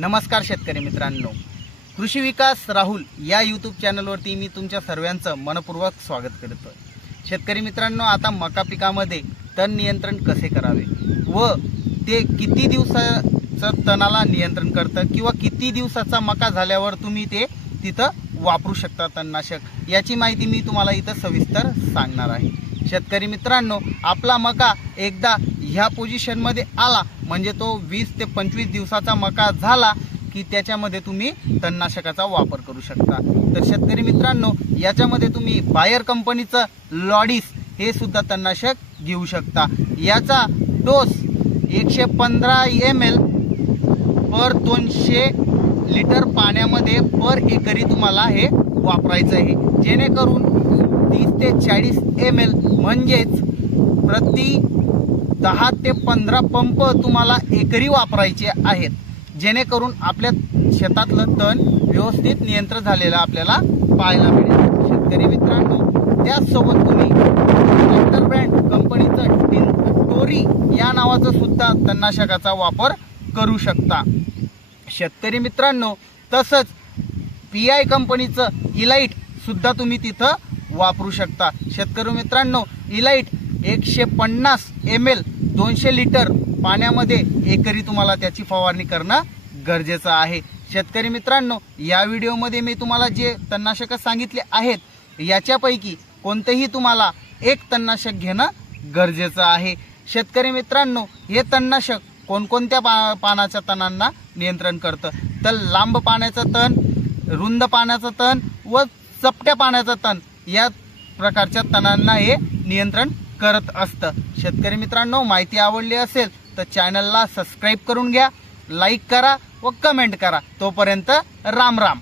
नमस्कार शेतकरी मित्रांनो. कृषी विकास राहुल या यूट्यूब चॅनलवरती मी तुमच्या सर्वांचं मनपूर्वक स्वागत करतो शेतकरी मित्रांनो आता मका पिकामध्ये तण नियंत्रण कसे करावे? व ते किती दिवसाचं तणाला नियंत्रण करतं? किंवा किती दिवसाचा मका झाल्यावर तुम्ही ते तिथं वापरू शकता तणनाशक? याची माहिती मी तुम्हाला इथं सविस्तर सांगणार आहे. शेतकरी मित्रांनो आपला मका एकदा ह्या पोझिशनमध्ये आला म्हणजे तो वीस ते पंचवीस दिवसाचा मका झाला की त्याच्यामध्ये तुम्ही तणनाशकाचा वापर करू शकता. तर शेतकरी मित्रांनो याच्यामध्ये तुम्ही बायर कंपनीचं लॉडीस हे सुद्धा तणनाशक घेऊ शकता. याचा डोस एकशे पंधरा एम एल पर दोनशे लिटर पाण्यामध्ये पर एकरी तुम्हाला हे वापरायचं आहे जेणेकरून तीस ते चाळीस एम एल म्हणजेच प्रति दहा ते पंधरा पंप तुम्हाला एकरी वापरायचे आहेत. जेणेकरून आपल्या शेतातलं तण व्यवस्थित नियंत्रण झालेलं आपल्याला पाहायला मिळेल. शेतकरी मित्रांनो त्याचसोबत तुम्ही डॉक्टर ब्रँड कंपनीचं टिन टोरी या नावाचं सुद्धा तणनाशकाचा वापर करू शकता. शेतकरी मित्रांनो तसंच पी आय कंपनीचं इलाईट सुद्धा तुम्ही तिथं वापरू शकता. शेतकरी मित्रांनो इलाईट एकशे पन्नास एम एल दोनशे लिटर पाण्यामध्ये एकरी तुम्हाला त्याची फवारणी करणं गरजेचं आहे. शेतकरी मित्रांनो या व्हिडिओमध्ये मी तुम्हाला जे तणनाशकं सांगितले आहेत याच्यापैकी कोणतेही तुम्हाला एक तणनाशक घेणं गरजेचं आहे. शेतकरी मित्रांनो हे तणनाशक कोणकोणत्या पा पानाच्या तणांना नियंत्रण करतं? तर लांब पाण्याचं तण रुंद पाण्याचं तण व चपट्या पाण्याचं तण या प्रकारच्या तणांना हे नियंत्रण करत असतं. शेतकरी मित्रांनो माहिती आवडली असेल तर चॅनलला सबस्क्राईब करून घ्या लाईक करा व कमेंट करा. तोपर्यंत राम राम.